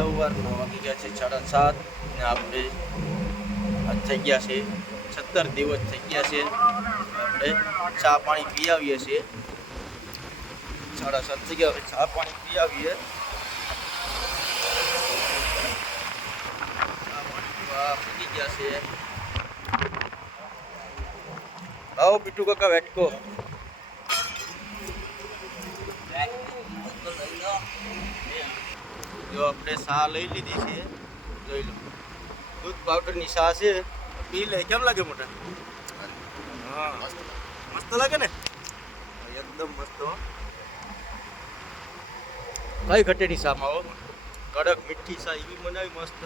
સવારના વાગી છે, સાડા સાત, ને આપણે થઈ ગયા છે, સત્તર દિવસ થઈ ગયા છે, આપણે ચા પાણી પી આવીએ છીએ. સાડા સાત થઈ ગયા ચા પાણી પી આવીએ. ચા પાણી પીવા પી ગયા છે. આવો પીટુ કાકા, વેટકો. જો આપણે સા લઈ લીધી છે, જોઈ લો. દૂધ પાવડરની સા છે, પી લે. કેમ લાગે મોટા? હા. મસ્ત લાગે ને? એકદમ મસ્ત. કઈ ઘટેની સા માવો કડક મીઠી સા એવી બનાવી મસ્ત.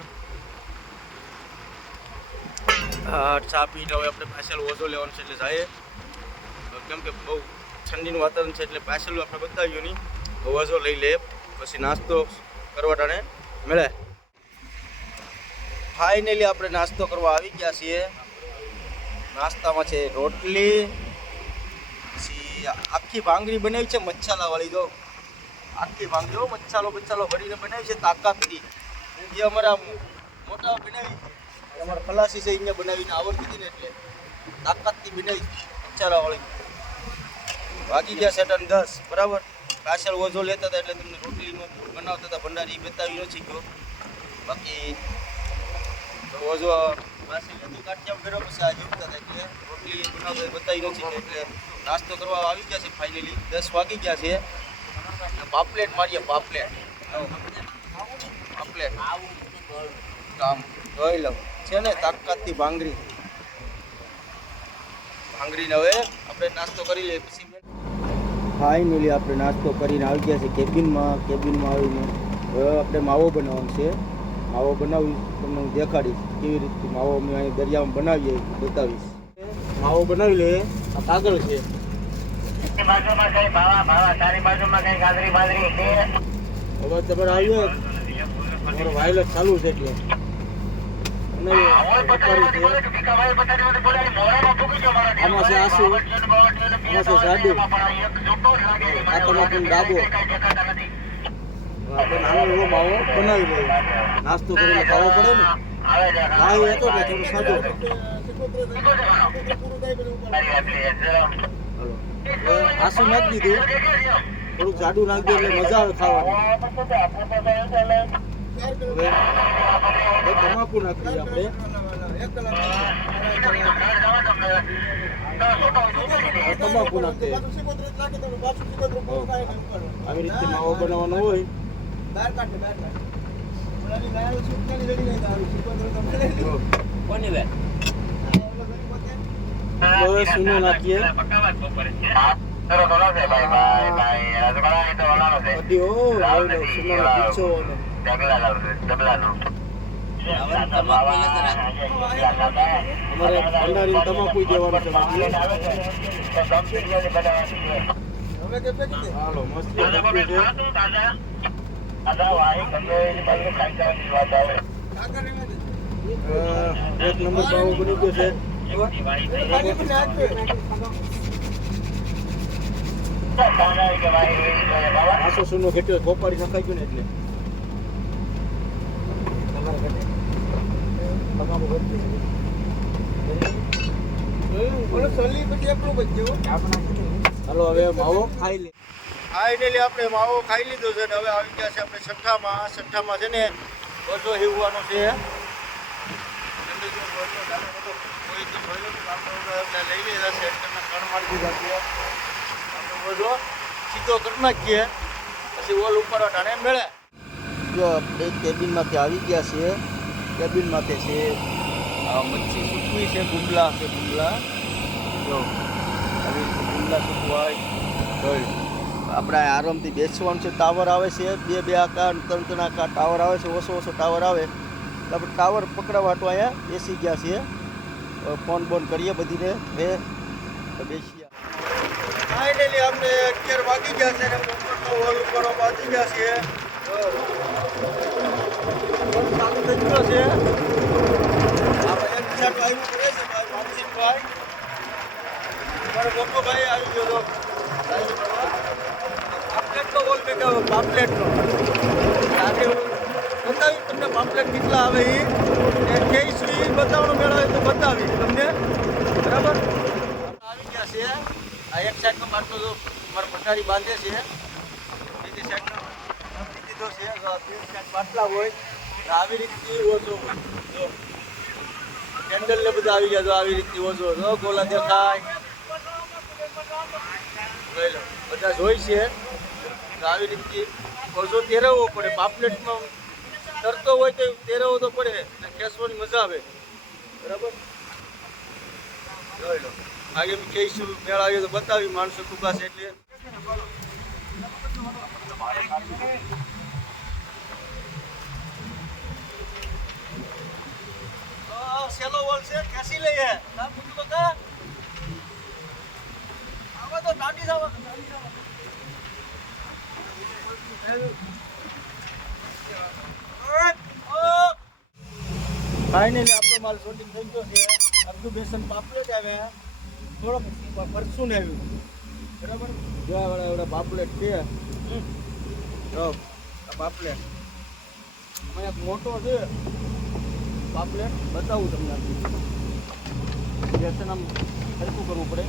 હા, ચા પીને હવે આપણે પાછળ ઓઝો લેવાનો છે એટલે જાય કેમ કે બહુ ઠંડીનું વાતાવરણ છે એટલે પાછળ આપણે બતાવ્યું નહીં. ઓઝો લઈ લે. પછી નાસ્તો કરવા ટાણે મળે. ફાઇનલી આપણે નાસ્તો કરવા આવી ગયા છીએ. નાસ્તામાં છે રોટલી, પછી આખી ભાંગરી બનાવી છે મચ્છાલાવાળી જો. આખી ભાંગરી મચ્છાલો મચ્છાલો ભરીને બનાવી છે તાકાતથી. જે અમારા મોટા બનાવી અમારા ખલાસી છે અહીંયા બનાવીને આવડતી હતી ને એટલે તાકાતથી બનાવી મચ્છાલાવાળી. વાગી ગયા સેટન દસ, બરાબર? પાછળ ઓઝો લેતા હતા એટલે તમને રોટલીનું બનાવતા હતા, ભંડારી બતાવી નથી ગયો. બાકી તો ઓઝો પાછળ લેતું કાઢ્યા ફેરો પછી આજે ઉઠતા હતા એટલે રોટલી બનાવતા બતાવી નથી ગયો એટલે નાસ્તો કરવા આવી ગયા છે ફાઇનલી દસ વાગી ગયા છે. પાપલેટ મારીએ, પાપલેટ. પાપલેટ. કામ. જોઈ લઉં. છે ને તાકાતથી ભાંગરી. ભાંગરીને હવે આપણે નાસ્તો કરી લઈએ, પછી ફાઇનલી આપણે નાસ્તો કરીને આવી ગયા છે કેબિનમાં કેબિનમાં આવીને. હવે આપણે માવો બનાવવાનો છે. માવો બનાવી તમને હું દેખાડીશ કેવી રીતે માવો અમે અહીં દરિયામાં બનાવીએ બતાવીશ. માવો બનાવી લઈએ આ કાગળ છે. હવે તમારે આવ્યો વાયરસ ચાલુ છે એટલે. આમાં છે આસુ. આમાં છે સાડુ. આ તમાકુનો ડાબો. આપણે નાનો એવો માવો બનાવી લઈએ નાસ્તો કરીને ખાવો પડે ને. હતો થોડું આસુ નાખી દીધું થોડુંક જાડું એટલે મજા આવે ખાવાની. હવે હવે તમાકુ આપણે તમાકુ નાખી આવી રીતે માવો બનાવવાનો હોય જો. હવે નાખીએ બધી ઓ લો પીછો અમારે ભંડારી તમાકુ દેવાનું છે. હાલો મસ્ત એક નંબર માવો બની ગયો છે આસો સુનો ઘટ્યો, ગોપાળી નખાઈ ગયો ને એટલે તમાકુ ઘટ્યું હાલો હવે માવો ખાઈ લે. ફાઇનલી આપણે માવો ખાઈ લીધો છે ને હવે આવી ગયા છે આપણે છઠ્ઠામાં. છઠ્ઠામાં છે ને બધો હેવવાનો છે. લઈ લીધા છે કણ મારી દીધા છે આપણે બધો સીધો કરી નાખીએ પછી ઓલ ઉપર ટાણે મેળે. જો આપણે કેબિનમાંથી આવી ગયા છીએ. કેબિનમાંથી છે. આ મચ્છી સૂકવી છે ગુંડલા છે ગુંડલા જો, આવી ગુંડલા સૂકવાય. આપણે આરામથી બેસવાનું છે, ટાવર આવે છે. બે બે આકાર ત્રણ ત્રણ આકાર ટાવર આવે છે, ઓછો ઓછો ટાવર આવે. તો આપણે ટાવર પકડવા તો અહીંયા બેસી ગયા છીએ. ફોન બોન કરીએ બધીને બે બેસીએ ફાઇનલી આપણે અગિયાર વાગી ગયા છે ને વાગી ગયા છે ફોન ચાલુ થઈ ગયો છે આપણે એક ચાટ આવ્યું કરે છે ભાઈ માનસિંહભાઈ મારો આવી ગયો પાપલેટનો હોલ મેં કહ્યું પાપલેટનો આજે બતાવી તમને પામ્પલેટ કેટલા આવે એ એ બતાવવાનો મેળો તો બતાવી તમને બરાબર આવી ગયા છે આ એક સાઈડનો માટલો તો મારા પથારી બાંધે છે બીજી સાઈડનો દીધો છે બાટલા હોય. આવી રીતથી ઓછો જો કેન્ડલ ને બધા આવી ગયા, જો આવી રીતથી ઓછો જો, ગોલા દેખાય. બધા જોઈ છે. આવી રીતથી ઓછો તેરવવો પડે. પાપલેટમાં તરતો હોય તો તેરવો તો પડે. ને ખેસવાની મજા આવે. બરાબર? જોઈ લો. આગે બી કહીશું? મેળ આવ્યો તો બતાવી. માણસો ખૂબ એટલે. સેલો વોલ છે ખેંચી લઈએ. ના પૂછું તો કા? આવા તો દાંડી જવા દાંડી જવા ફાઇનલી આપણો માલ શૂટિંગ થઈ ગયો છે. અડધું બેસન પાપલેટ આવ્યા થોડો પરસું ને આવ્યું. બરાબર? જોવા વાળા એવડા પાપલેટ છે. જો આ પાપલેટ. એક મોટો છે. પાપલેટ બતાવું તમને બેસન આમ હલકું કરવું પડે.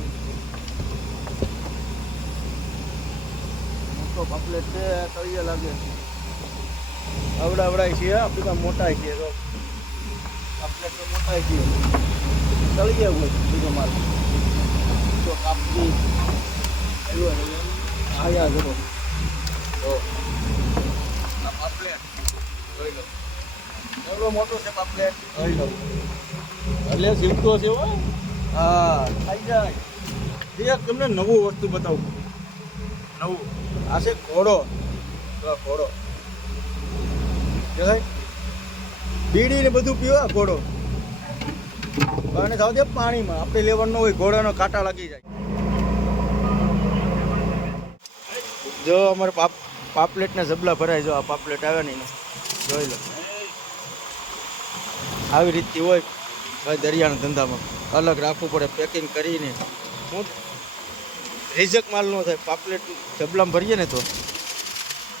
મોટો પાપલેટ છે, તળિયે લાગે. અવડાય છે આપણે પાસે મોટા છે. તો પાપલેટ તો મોટા છે. તળિયે હોય બીજો માલ. તો કાપની આવ્યો આયા જરો તો આ પાપલેટ જોઈ લો. એવડો મોટો છે પાપલેટ. જોઈ લઉં એટલે સીધો છે હો હા ખાઈ જાય. એક તમને નવું વસ્તુ બતાવું. નવું. આ છે ઘોડો. ઘોડો. બીડી ને બધું પીવા ઘોડો. અને ખાવ દે પાણીમાં. આપણે લેવાનું હોય ઘોડાનો કાંટા લાગી જાય. જો અમારે પાપ પાપલેટના જબલા ભરાય જો આ પાપલેટ આવે ને જોઈ લો. આવી રીતથી હોય, ભાઈ દરિયાના ધંધામાં. અલગ રાખવું પડે પેકિંગ કરીને. હું રિઝક માલ ન થાય, પાપલેટ, જબલામાં ભરીએ ને તો.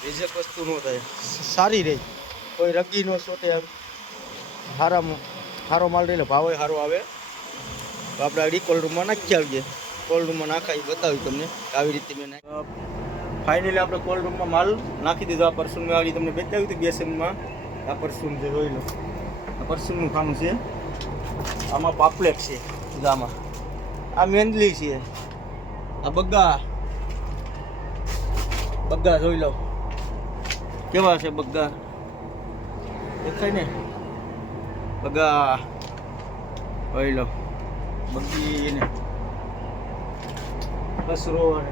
રિઝક વસ્તુ ન થાય. સારી રહે. કોઈ રગી ન સોટે આમ. સારામાં સારો માલ રહે ભાવે સારો આવે. તો આપણે આડી કોલ્ડ રૂમમાં નાખી આવીએ. કોલ્ડ રૂમમાં નાખાઈ બતાવી તમને આવી રીતે મેં ફાઇનલી આપણે કોલ્ડ રૂમમાં માલ નાખી દીધો. આ પરસૂન મેં આવી તમને બતાવ્યું હતું બેસનમાં આ પરસૂન જે જોઈ લો. આ પરસુનનું ખાનું છે. આમાં પાપલેટ છે ગામાં આ મેંદલી છે. આ બગ્ગા બગ્ગા જોઈ લો. કેવા છે બગ્ગા દેખાય ને? બગ્ગા જોઈ લો. બગ્ગી ને. કસરો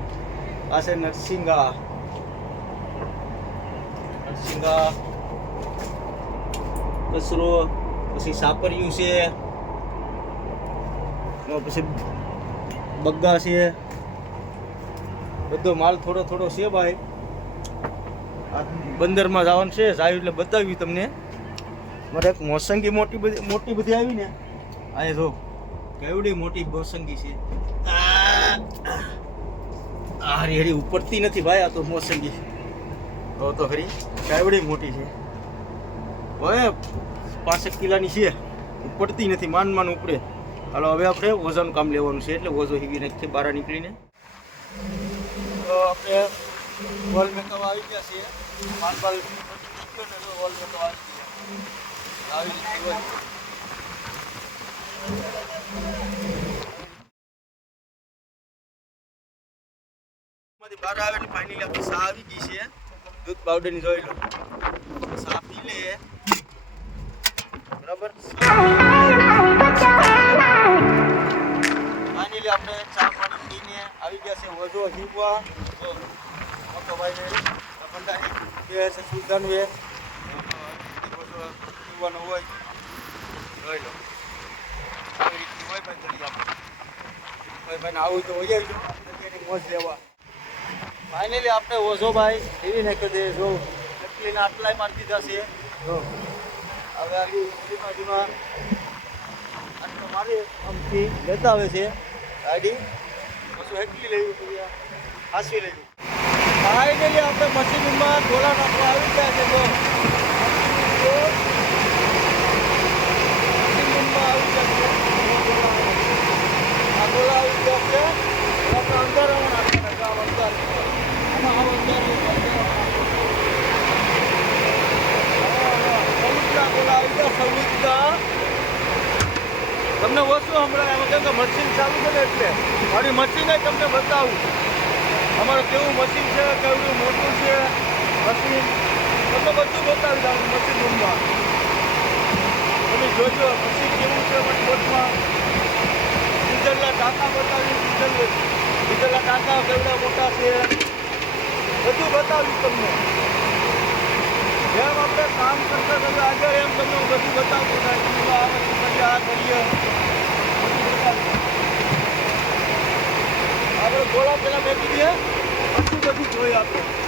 આ છે નરસિંગા. નરસિંગા. બસરો પછી સાપરિયું છે. પછી બગ્ગા છે. બધો માલ થોડો થોડો છે ભાઈ. બંદરમાં જવાનું છે, જાય એટલે બતાવ્યું તમને. મારે એક મોસંગી મોટી બધી મોટી બધી આવી ને. આ જો, કેવડી મોટી મોસંગી છે. આ હારી હારી ઉપડતી નથી ભાઈ, આ તો મોસંગી તો તો ખરી કેવડી મોટી છે. હવે પાંસઠ કિલાની છે. પડતી નથી માન માન ઉપડે. હાલો, હવે આપણે વજન કામ લેવાનું છે, એટલે વજો હીવી નાખીએ, બહાર નીકળીને. તો આપણે વોલ આવી ગયા છીએ. વોલ મેકઅપ આવી ગયા. આવી બહાર આવે ને ફાઇનલી આપણી સા આવી ગઈ છે. દૂધ પાવડરની જોઈ લો. સા પી લે બરાબર? ફાઇનલી આપણે ચા પાણી પીને આવી ગયા છે. વધુ જીવવા મોટો ભાઈ ને ભંડારી બે છે સુલતાન વે જીવવાનું હોય. જોઈ લો. આવી રીતની હોય ભાઈ દરિયા ભાઈ ભાઈને આવું તો હોય જ મોજ લેવા. ફાઇનલી આપણે ઓઝો ભાઈ, એવી નાખ્યો દે જો નકલીને આટલાય મારી દીધા છે હવે જૂના જૂના આટલો મારે લેતા આવે છે ગાડી. પછી હેકલી લેવી જોઈએ હાંસવી લેવી ફાઇનલી આપણે મશીનમાં ગોળા નાખવા આવી ગયા છે તો. મશીનમાં આવી ગયા આ ગોળા આવી તમને વસ્તુ હમણાં એમાં એમ કે મશીન ચાલુ છે એટલે. મારી મશીને તમને બતાવું. અમારું કેવું મશીન છે કેવું મોટું છે મશીન તમને બધું બતાવી દઉં મશીન રૂમમાં તમે જોજો મશીન કેવું છે મજબૂતમાં ડીઝલના ટાંકા બતાવી ડીઝલ ડીઝલના ટાંકા કેવડા મોટા છે. બધું બતાવીશ તમને. જેમ આપણે કામ કરતા કરતા આગળ એમ તમને હું બધું બતાવતો થાય કરીએ આ કરીએ. આપણે થોડા પેલા મેકી દઈએ પછી બધું જોઈએ આપણે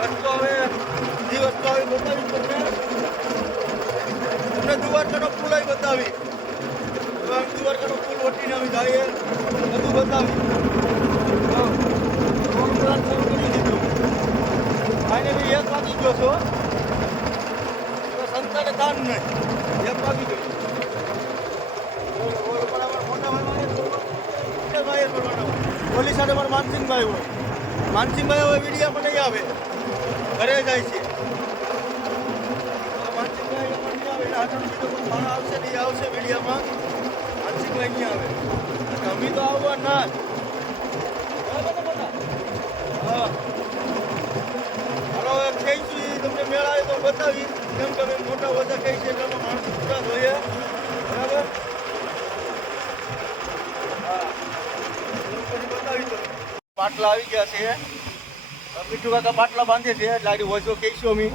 રસ્તો હવે જે વસ્તુ આવે એ બતાવી તમને તમને દ્વારકાનો પુલ આવી બતાવી. હવે દ્વારકાનો પુલ વટીને અમે જઈએ. બધું બતાવી. ફાઇનલી એક વાગી ગયો છો સંતાને તાન નહીં. એક વાગી ગયો. ઓલી સાથે અમારા માનસિંહભાઈ હોય. માનસિંહભાઈ હવે વિડીયામાં નહીં આવે. ઘરે જાય છે. માણસ આવશે નહીં, આવશે વિડીયામાં માનસિંહભાઈ નહીં આવે. અમે તો આવવા ના? હા. હાલો હવે કહીશું તમને મેળ આવે તો બતાવી. કેમ કે મોટા બધા કહી છે એટલે પૂરા જોઈએ. બરાબર? બતાવી દો. પાટલા આવી ગયા છે. મીઠું કાકા પાટલા બાંધે છે લાડી વોજો કહીશું અમે.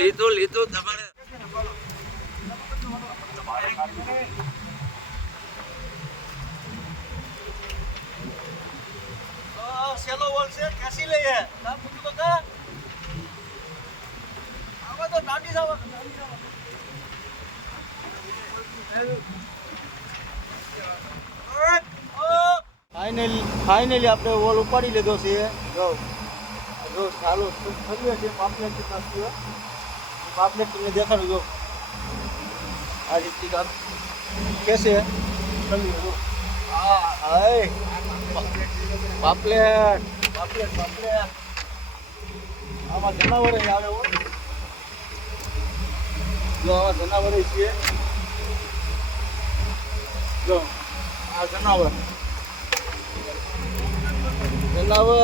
લીધું લીધું તમારે. સેલો વોલ છે ખેંચી લઈએ. ના કાકા. આવા તો નાની જવા દાંડી જવા. ફાઇનલી ફાઇનલી આપણે વોલ ઉપાડી લીધો છે. જો જો ચાલો થયું છે? પાપલેટ થયો પાપલેટ તમને દેખાડું, જો. આ રીતની કામ કેસે? થયું જો. હા, હાય. પાપલેટ પાપલેટ પાપલેટ. આમાં જનાવર આવે જો, આવા જનાવર છે જો, આ જનાવર. જનાવર.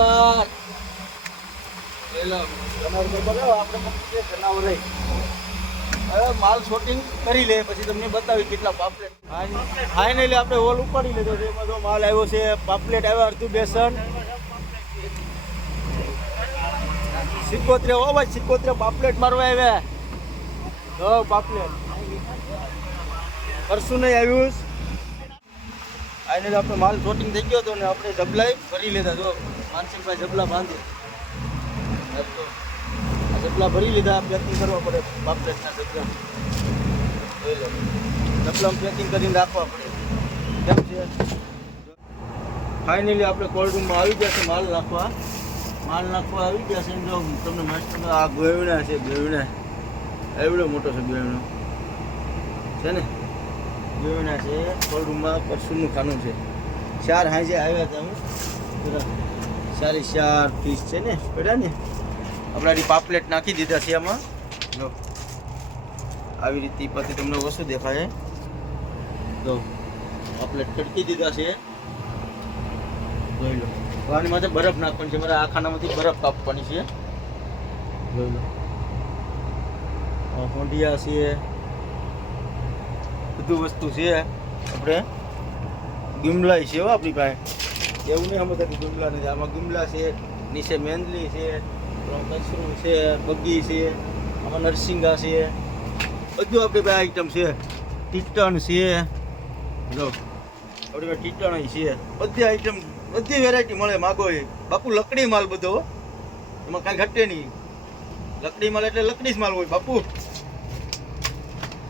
હવે માલ શોટિંગ કરી લે, પછી તમને બતાવી કેટલા પાપલેટ. ફાઇનલી આપણે હોલ ઉપાડી લીધો છે. એમાં જો માલ આવ્યો છે, પાપલેટ આવ્યા, અડધું બેસન. સિકોતરે ઓ ભાઈ સિકોતરે પાપલેટ મારવા આવ્યા. હો પાપલેટ. પરસું નહીં આવ્યું. આને આપણે માલ શોટિંગ થઈ ગયો હતો ને આપણે જબલાઈ ભરી લીધા, જો. માનસિંહભાઈ જબલા બાંધી. આ જબલા ભરી લીધા પેકિંગ કરવા પડે. બાપરેટના જબલા જોઈ લો. જબલામાં પેકિંગ કરીને રાખવા પડે. કેમ છે? ફાઇનલી આપણે કોલ્ડ રૂમમાં આવી ગયા છે, માલ નાખવા. માલ નાખવા આવી ગયા છે, જો તમને મસ્ત આ ગોયવણા છે ગોયવણા એવડો મોટો છે ગોયવણો છે ને? ગોયવણા છે. કોલ્ડ રૂમમાં પરસુનું ખાનું છે. ચાર હાજે આવ્યા હતા હું. સારી ચાર પીસ છે ને પેડા ને. આપણે આની પાપલેટ નાખી દીધા છે આમાં. જો. આવી રીતે પછી તમને વસ્તુ દેખાય. તો પાપલેટ કડકી દીધા છે. જોઈ લો. આની માથે બરફ નાખવાની છે. મારે આ ખાનામાંથી બરફ કાપવાની છે. જોઈ લો. હોંડિયા છે. બધું વસ્તુ છે. આપણે ગુમલાઈ છે આપણી પાસે. એવું નહીં સમજતા ગુમલા નથી. આમાં ગુમલા છે, નીચે મેંદલી છે કચરું છે, બગી છે, આમાં નરસિંગા છે. બધું આપણી પાસે આઈટમ છે. ટીટણ છે. જો, આપણી પાસે ટીટણ છે. બધી આઈટમ બધી વેરાયટી મળે માગો એ. બાપુ લકડી માલ બધો એમાં કાંઈ ઘટે નહીં. લકડી માલ એટલે લકડી જ માલ હોય બાપુ.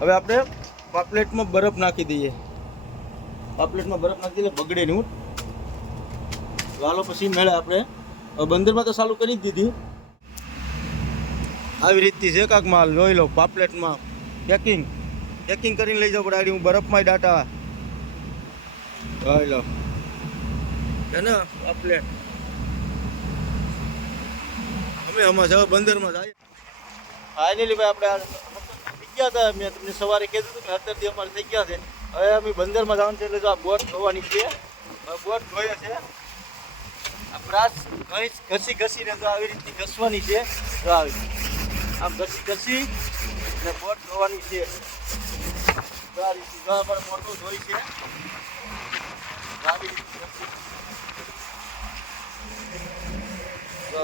હવે આપણે પાપલેટમાં બરફ નાખી દઈએ. પાપલેટમાં બરફ નાખી દઈએ, બગડે નહીં વાલો પછી મેળે આપણે. બંદરમાં તો ચાલુ કરી દીધી. આવી રીતથી છે કાંક માલ જોઈ લો પાપલેટમાં. પેકિંગ પેકિંગ કરીને લઈ જાવ પડે. આડી હું બરફમાં ડાટા જોઈ લો. છે ને પાપલેટ? અમે આમાં જવા બંદરમાં જાય ફાઇનલી ભાઈ આપણે ગયા હતા. મેં તમને સવારે કીધું હતું કે અત્યારથી અમારે થઈ ગયા છે. હવે અમે બંદરમાં જવાનું છે એટલે જો આ બોટ ધોવાની છે બોટ ધોઈએ છે. આ બ્રાસ ઘણી ઘસી ઘસીને તો આવી રીતની ઘસવાની છે. જો આવી આમ ઘસી ઘસી અને બોટ ધોવાની છે. જો આ રીતની જો અમારે મોટું ધોઈ છે. આવી. જો.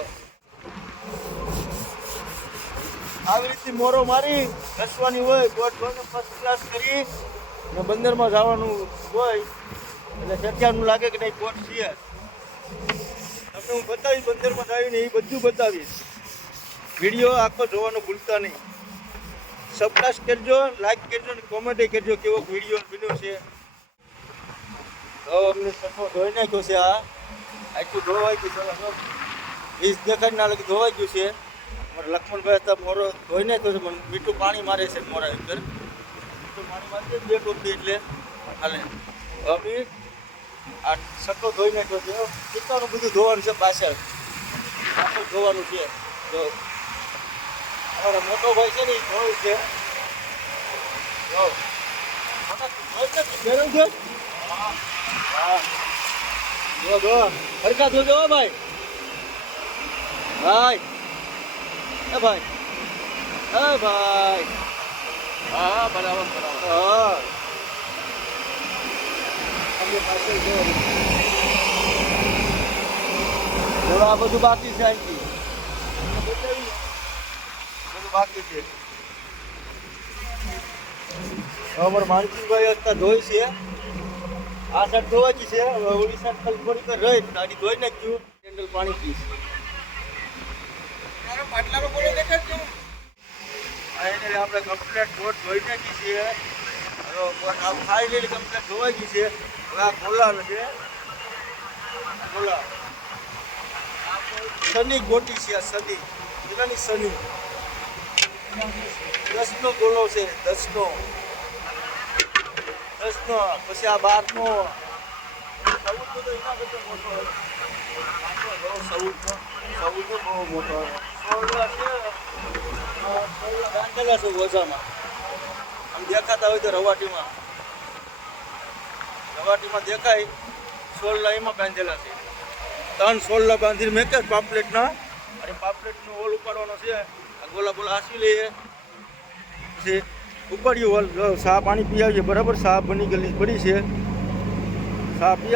આવી રીતે મોરો મારી ઘસવાની હોય ગોટ ધોઈને ફર્સ્ટ ક્લાસ કરી ને બંદરમાં જવાનું હોય. એટલે સત્યાનું લાગે કે નહીં ગોટ છે. તમને હું બતાવીશ બંદરમાં આવીને એ બધું બતાવીશ. વીડિયો આખો જોવાનું ભૂલતા નહીં. સબસ્ક્રાઈબ કરજો લાઈક કરજો ને કોમેન્ટ કરજો કેવો વીડિયો બન્યો છે. તો અમને સફો ધોઈ નાખ્યો છે આ. આખું ધોવાઈ ગયું છે. વીસ દેખાડ ના લગી ધોવાઈ ગયું છે. લક્ષ્મણભાઈ હતા, મોરો ધોઈ ને છે મને મીઠું પાણી મારે છે મોરા અંદર. મીઠું પાણી મારી બે ટોપી એટલે હાલે. હવે આ સકો ધોઈ નાખ્યો છે. કેટલાનું બધું ધોવાનું છે પાછળ. પાછળ ધોવાનું છે. તો અમારો મોટો ભાઈ છે ને, એ ધોયું છે. ગરમ છે. હા. જો જો. હરખા ધોજો ભાઈ. ભાઈ. એ ભાઈ. એ ભાઈ. હા બરાબર બરાબર. હા. અમે પાછળ જો. જો આ બધું બાકી છે અહીંથી. આ બતાવી. બધું બાકી છે. અમારે માનસિંહભાઈ અત્યારે ધોઈ છે. આ સાઈડ ધોવાજી છે. ઓડિશા ખાલી થોડીક રહી. ગાડી ધોઈ નાખ્યું કેન્ડલ પાણી પીશ. ફાઇનલી આપણે કમ્પ્લેટ બોટ ધોઈ નાખી છે. હવે ખાઈ લેલી કમ્પ્લેટ ધોવાઈ ગઈ છે. હવે આ ગોલા છે. આ ગોલા શનિ ગોટી છે આ શનિ. કેટલાની શનિ. દસનો ગોલો છે દસનો દસનો પછી આ બારનો સૌદનો તો એના કરતા મોટો. સૌદનો મોટો બાંધેલા આમ દેખાતા હોય તો રવાટીમાં. રવાટીમાં દેખાય સોળલા એમાં બાંધેલા છે. ત્રણ સોળલા બાંધીને મેં કે પાપલેટના. અને પાપલેટનો હોલ ઉપાડવાનો છે. આ ગોલા હાસવી લઈએ. પછી ઉપાડ્યું હોલ. જો પાણી પીઆવીએ. બરાબર ચા બની ગયેલી પડી છે. ચા પી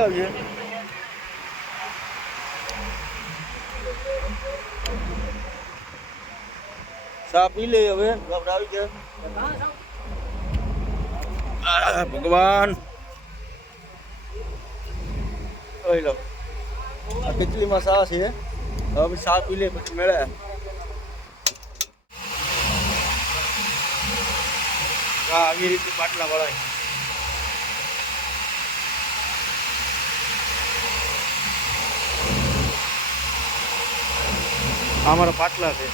ચા પી લે હવે, ગભરાવી છે. ભગવાન. કેટલીમાં સા છે. હવે ચા પી લે, પછી મેળે. આવી રીતે બાટલા વળાય. આ અમારા પાટલા છે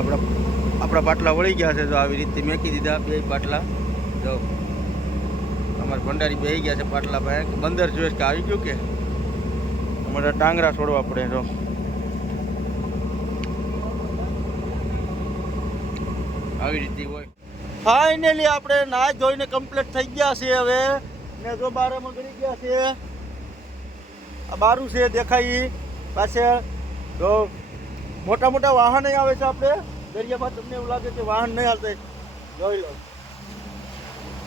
આપણા આપણા પાટલા વળી ગયા છે તો આવી રીતે મેકી દીધા, બે પાટલા જો, અમારે ભંડારી બે ગયા છે પાટલા પાસે. બંદર જોઈશ કે આવી ગયું કે? અમારે ટાંગરા છોડવા પડે, જો. આવી રીતે હોય. ફાઇનલી આપણે નાય ધોઈને કમ્પ્લીટ થઈ ગયા છે હવે. ને જો બારામાં ગળી ગયા છે. આ બારું છે દેખાય પાછળ. જો, મોટા મોટા વાહન આવે છે આપણે. દરિયામાં તમને એવું લાગે કે વાહન નહીં આવતા જોઈ લો.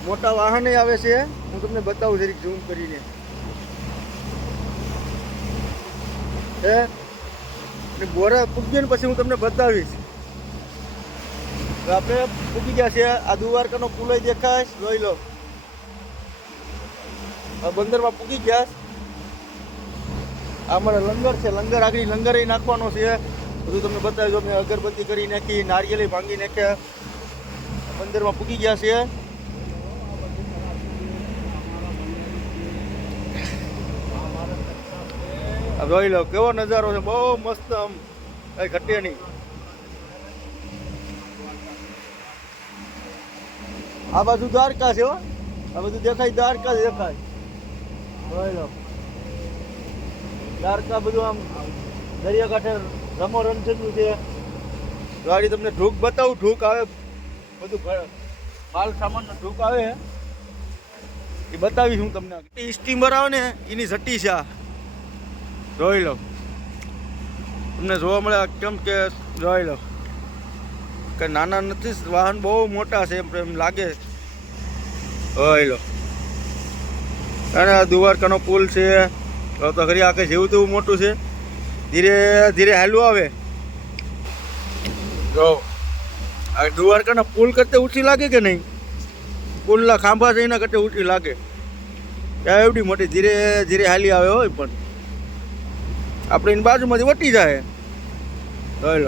મોટા વાહન આવે છે. હું તમને બતાવું જરીક ઝૂમ કરીને. હે? અને બોરા ને પછી હું તમને બતાવીશ. આપણે પૂગી ગયા છે આ દુવારકાનો પુલ દેખાય. જોઈ લો. આ બંદરમાં પૂગી ગયા. આ અમારે લંગર છે. લંગર આગળ લંગર એ નાખવાનો છે. બધું તમને બતાવી દો મેં અગરબત્તી કરી નાખી નારિયેલી ભાંગી નાખ્યા. બંદરમાં પૂગી ગયા છે આ જોઈ લો, કેવો નજારો છે. બહુ મસ્ત આમ. કઈ ઘટે નહીં. આ બાજુ દ્વારકા છે હો. આ બધું દેખાય, દ્વારકા જ દેખાય. જોઈ લો. દ્વારકા બધું આમ દરિયાકાંઠે રમો રણછંદનું છે ગાડી તમને ઢૂક બતાવું, ઢૂક આવે, બધું માલ સામાનનો ઢૂક આવે એ બતાવીશ હું તમને સ્ટીમર આવે ને, એની સટી છે આ. જોઈ લો. તમને જોવા મળે કેમ કે, જોઈ લો. કે નાના નથી, વાહન બહુ મોટા છે, એમ એમ લાગે. જોઈ લો. અને દ્વારકાનો પુલ છે. તો ઘરી આખે જેવું તેવું મોટું છે. ધીરે ધીરે હાલવું આવે. જો, આ દ્વારકાના પુલ કરતે ઊંચી લાગે કે નહીં? પુલના ખાંભા છે એના કરતે ઊંચી લાગે. ત્યાં એવડી મોટી ધીરે ધીરે હાલી આવે હોય પણ. આપણે એની બાજુમાંથી વટી જાય. જોઈ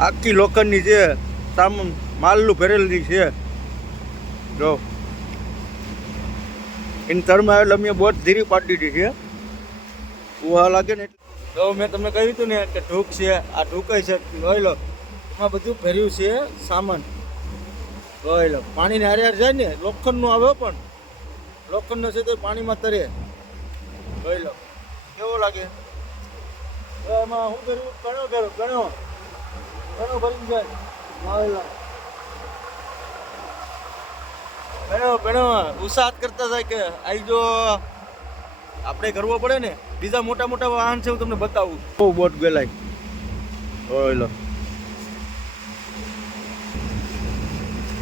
આખી લોખંડની છે સામાન માલનું ભરેલી છે. જો. એની તરમાં એટલે મેં બોટ ધીરી પાડી દીધી છે. ઉવા લાગે ને તો મેં તમને કહ્યું હતું ને કે ઢૂક છે, આ ઢૂકાય છે, જોઈ લો. એમાં બધું ભર્યું છે સામાન. જોઈ લો. પાણીને હારે હારે જાય ને, લોખંડનું આવે પણ. લોખંડનો છે તો પાણીમાં તરે. જોઈ લો. કેવો લાગે? એમાં શું કર્યું? ગણો કર્યો ગણો ગણો ભરી જાય. જોઈ લો. ગણો ગણો ઉત્સાહ કરતા થાય કે, આઈ જો, આપણે કરવો પડે ને. બીજા મોટા મોટા વાહન છે, હું તમને બતાવું. બહુ બોટ ગેલાય. ઓય લો.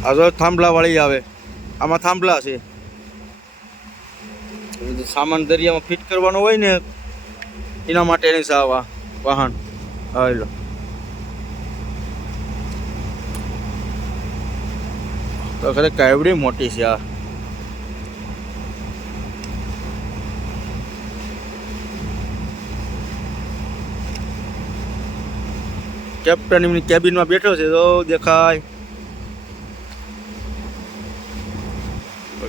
આ જો થાંભલા વાળી આવે. આમાં થાંભલા છે. સામાન દરિયામાં ફિટ કરવાનો હોય ને, એના માટેની એની આ વાહન. હા લો. તો ખરેખર એવડી મોટી છે આ. કેપ્ટન એમની કેબિનમાં બેઠો છે, તો દેખાય.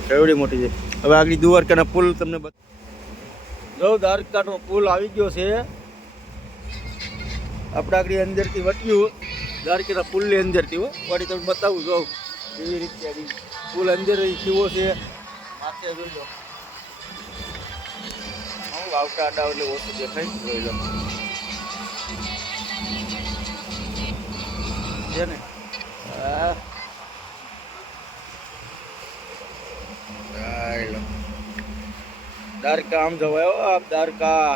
કેવડી મોટી છે. હવે આગળ દ્વારકાના પુલ તમને જો દ્વારકાનો પુલ આવી ગયો છે. આપણે આગળ અંદરથી વટ્યું. દ્વારકાના પુલની અંદરથી હો. વળી તમને બતાવું જો એવી રીતે પુલ અંદર શીવો છે. માથે જોઈ લો. આવતા આડા એટલે ઓછું દેખાય જોઈ લો. છે ને? દ્વારકા આમ જવાયો આપ દ્વારકા.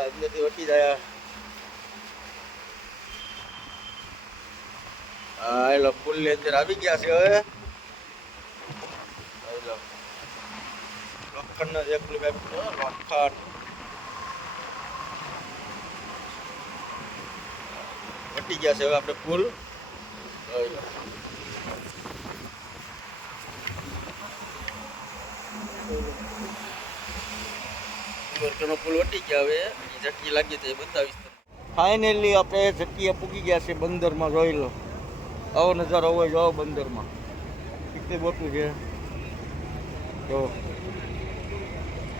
અંદરથી વટી જાય. હા એટલે ફૂલની અંદર આવી ગયા છે હવે. લોખંડ એક લોખંડ. વટી ગયા છે. હવે આપણે ફૂલ જોઈ લો. વટી ગયા હવે. ઝટકી લાગી એ બતાવીશ ફાઇનલી આપણે ઝટકીએ પૂગી ગયા છે બંદરમાં, જોઈ આવો નજારો હોય જાઓ બંદરમાં. કેટલી બોટલું છે? જો.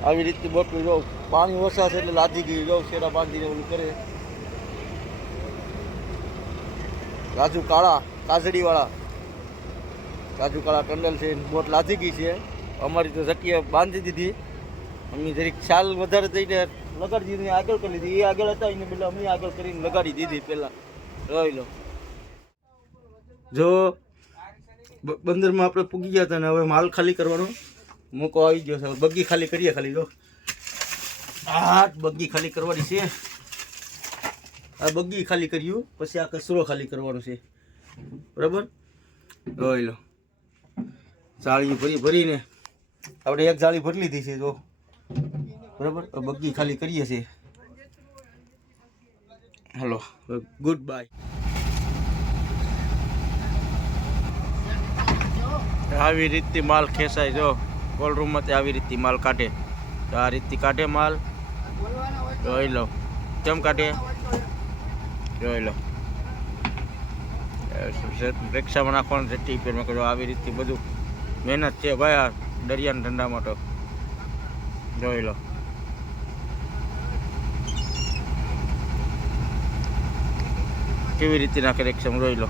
આવી રીતની બોટલું જો. પાણી ઓછા છે એટલે લાદી ગયું જો, શેરા બાંધીને ઓલું કરે. રાજુ કાળા કાજડીવાળા કાજુ કાળા ટંડલ છે બોટ લાદી ગઈ છે. અમારી તો ઝકીએ બાંધી દીધી. અમે જરીક છાલ વધારે થઈને લગાડી આગળ કરી દીધી. એ આગળ હતા, એને પેલા અમે આગળ કરીને લગાડી દીધી પહેલાં રહી લો. જો બંદરમાં આપણે પૂગી ગયા હતા ને હવે માલ ખાલી કરવાનો. મોકો આવી ગયો છે. બગ્ગી ખાલી કરીએ ખાલી, જો. આ બગ્ગી ખાલી કરવાની છે. આ બગ્ગી ખાલી કર્યું, પછી આ કચરો ખાલી કરવાનો છે. બરાબર? જોઈ લો. જાળી ભરી ભરીને આપણે એક જાળી ભરી લીધી છે, જો. બરાબર? બગી ખાલી કરીએ છીએ. Hello, good bye. આવી રીતથી માલ ખેંચાય, જો. કોલ રૂમમાંથી આવી રીતથી માલ કાઢે. તો આ રીતથી કાઢે માલ. જોઈ લો. કેમ કાઢે? જોઈ લો. રિક્ષામાં નાખવાનું છે પેરમાં કહ્યું આવી રીતથી બધું મહેનત છે ભાઈ આ દરિયાના ધંધામાં તો. જોઈ લો. કેવી રીતે નાખે રિક્ષામાં? જોઈ લો.